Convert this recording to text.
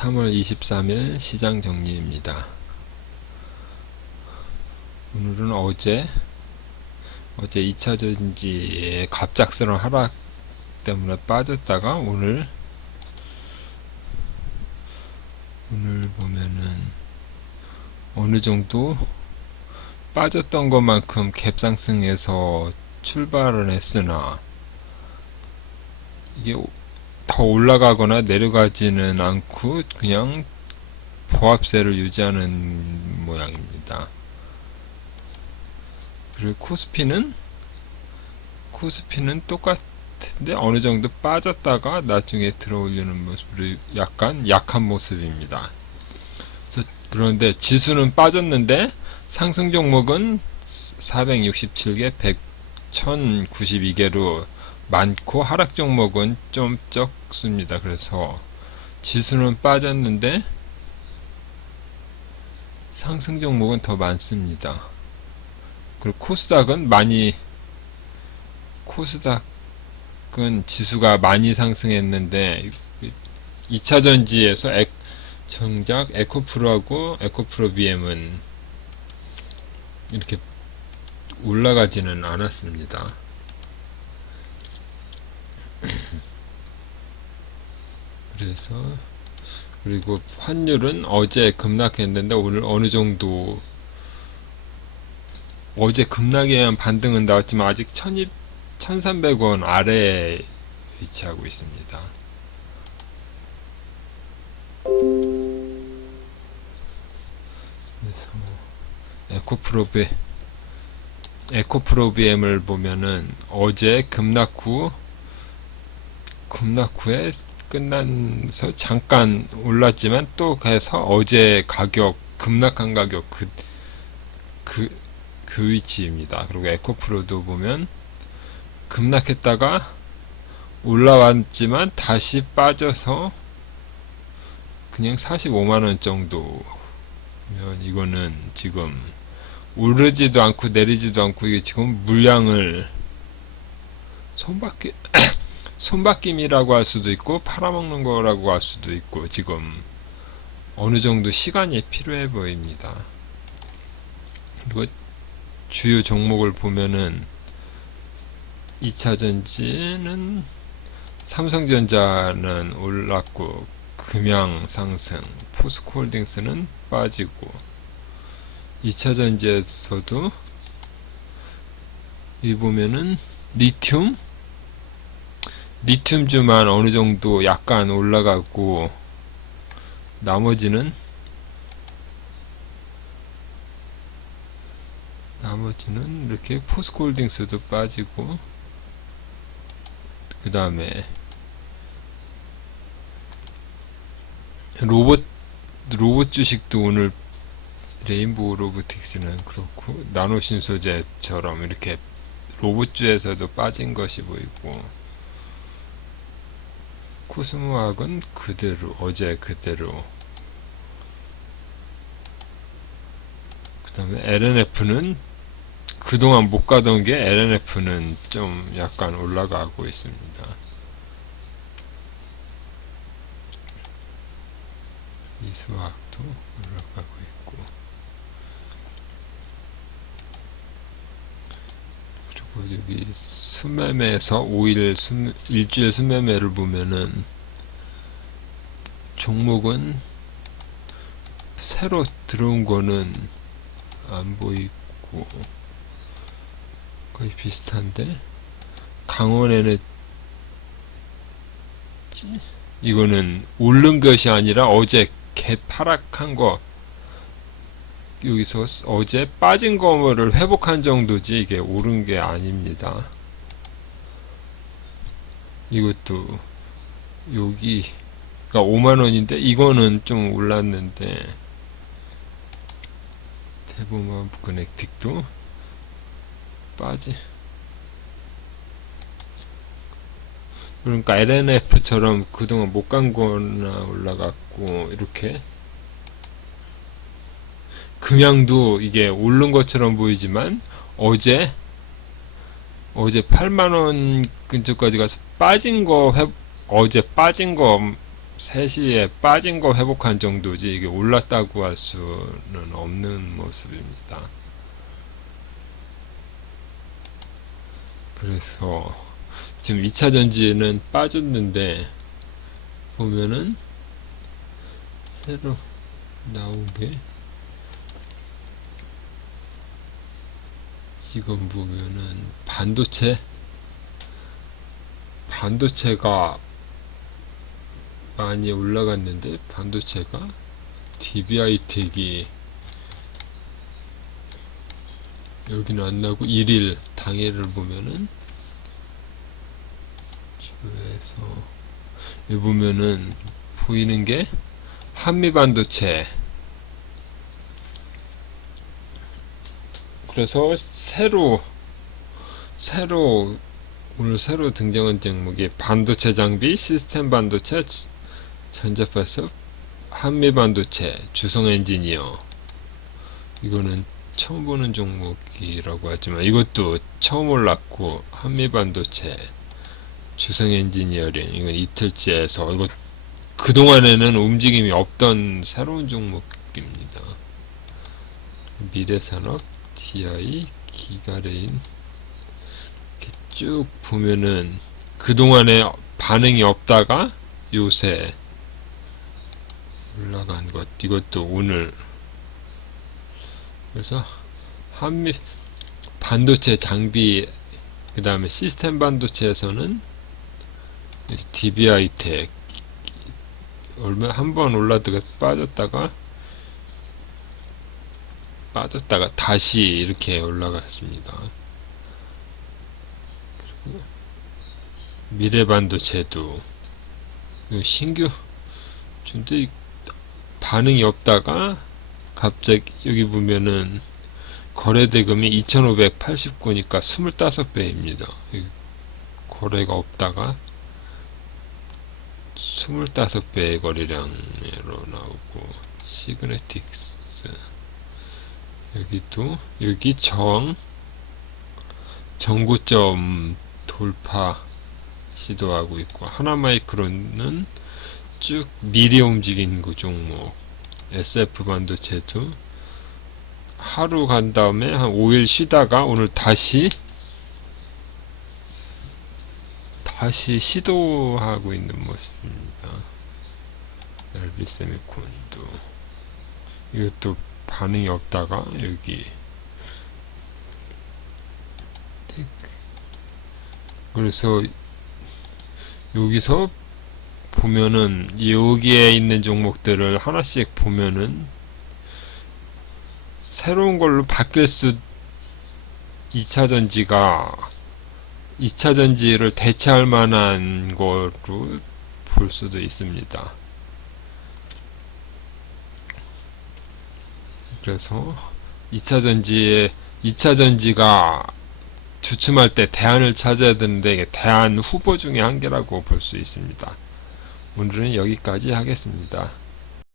3월 23일 시장 정리입니다. 오늘은 어제 어제 2차 전지의 갑작스러운 하락 때문에 빠졌다가 오늘 오늘 보면은 어느 정도 빠졌던 것만큼 갭상승해서 출발을 했으나 이게 더 올라가거나 내려가지는 않고 그냥 보합세를 유지하는 모양입니다. 그리고 코스피는 코스피는 똑같은데 어느 정도 빠졌다가 나중에 들어올리는 모습으로 약간 약한 모습입니다. 그런데 지수는 빠졌는데 상승 종목은 467개 100, 1092개로 많고 하락 종목은 좀 적 습니다. 그래서 지수는 빠졌는데 상승 종목은 더 많습니다. 그리고 코스닥은 많이 코스닥은 지수가 많이 상승했는데 2차 전지에서 에, 정작 에코프로하고 에코프로 BM은 이렇게 올라가지는 않았습니다. 그래서 그리고 환율은 어제 급락했는데 오늘 어느 정도 어제 급락에 의한 반등은 나왔지만 아직 1200, 1300 원 아래에 위치하고 있습니다. 그래서 에코프로비 에코프로비엠을 보면은 어제 급락 후 급락 후에 끝나서 잠깐 올랐지만 또 해서 어제 가격 급락한 가격 그 그, 그 위치입니다. 그리고 에코프로도 보면 급락했다가 올라왔지만 다시 빠져서 그냥 45만원 정도면 이거는 지금 오르지도 않고 내리지도 않고 이게 지금 물량을 손바퀴 손바뀜이라고 할 수도 있고 팔아먹는 거라고 할 수도 있고 지금 어느 정도 시간이 필요해 보입니다. 그리고 주요 종목을 보면은 2차 전지는 삼성전자는 올랐고 금양 상승, 포스코홀딩스는 빠지고 2차 전지에서도 이 보면은 리튬 리튬주만 어느 정도 약간 올라가고 나머지는 나머지는 이렇게 포스코홀딩스도 빠지고 그 다음에 로봇 로봇 주식도 오늘 레인보우 로보틱스는 그렇고 나노 신소재처럼 이렇게 로봇주에서도 빠진 것이 보이고 코스모학은 그대로 어제 그대로 그 다음에 LNF는 그동안 못 가던 게 LNF는 좀 약간 올라가고 있습니다. 이수학도 올라가고 있고 그리고 여기 수매매에서 5일 수, 일주일 수매매를 보면은 종목은 새로 들어온 거는 안 보이고 거의 비슷한데 강원에는 이거는 오른 것이 아니라 어제 개파락한 거 여기서 어제 빠진 거를 회복한 정도지 이게 오른 게 아닙니다. 이것도 여기 그러니까 5만 원인데 이거는 좀 올랐는데 대보마 커넥틱도 빠지 그러니까 LNF처럼 그동안 못 간 거나 올라갔고 이렇게 금양도 이게 오른 것처럼 보이지만 어제 어제 8만원 근처까지 가서 빠진 거 회, 어제 빠진 거 3시에 빠진 거 회복한 정도지 이게 올랐다고 할 수는 없는 모습입니다. 그래서 지금 2차 전지는 빠졌는데 보면은 새로 나온 게 지금 보면은 반도체? 반도체가 많이 올라갔는데 반도체가 DBI텍이 여기는 안 나고 1일 당일을 보면은 그래서 여기 보면은 보이는 게 한미 반도체 그래서 새로 새로 오늘 새로 등장한 종목이 반도체 장비, 시스템 반도체, 전자파섭, 한미 반도체, 주성 엔지니어. 이거는 처음 보는 종목이라고 하지만 이것도 처음 올랐고 한미 반도체, 주성 엔지니어링 이건 이틀째에서 이거 그 동안에는 움직임이 없던 새로운 종목입니다. 미래산업, DI, 기가레인. 이렇게 쭉 보면은 그동안에 반응이 없다가 요새 올라간 것. 이것도 오늘. 그래서 한미 반도체 장비 그 다음에 시스템 반도체에서는 DBI텍 얼마 한 번 올라다가 빠졌다가 빠졌다가 다시 이렇게 올라갔습니다. 이 신규 근데 반응이 없다가 갑자기 여기 보면은 거래대금이 2589니까 25배입니다. 거래가 없다가 25배의 거래량으로 나오고 시그네틱스 여기도 여기 정 정고점 돌파 시도하고 있고 하나마이크론은 쭉 미리 움직이는 그 종목 SF 반도체도 하루 간 다음에 한 5일 쉬다가 오늘 다시 다시 시도하고 있는 모습입니다. LB 세미콘도 이것도 반응이 없다가 여기 그래서 여기서 보면은 여기에 있는 종목들을 하나씩 보면은 새로운 걸로 바뀔 수 2차 전지가 2차 전지를 대체할 만한 거로 볼 수도 있습니다. 그래서 2차 전지에 2차 전지가 주춤할 때 대안을 찾아야 되는데 이게 대안 후보 중에 한 개라고 볼 수 있습니다. 오늘은 여기까지 하겠습니다.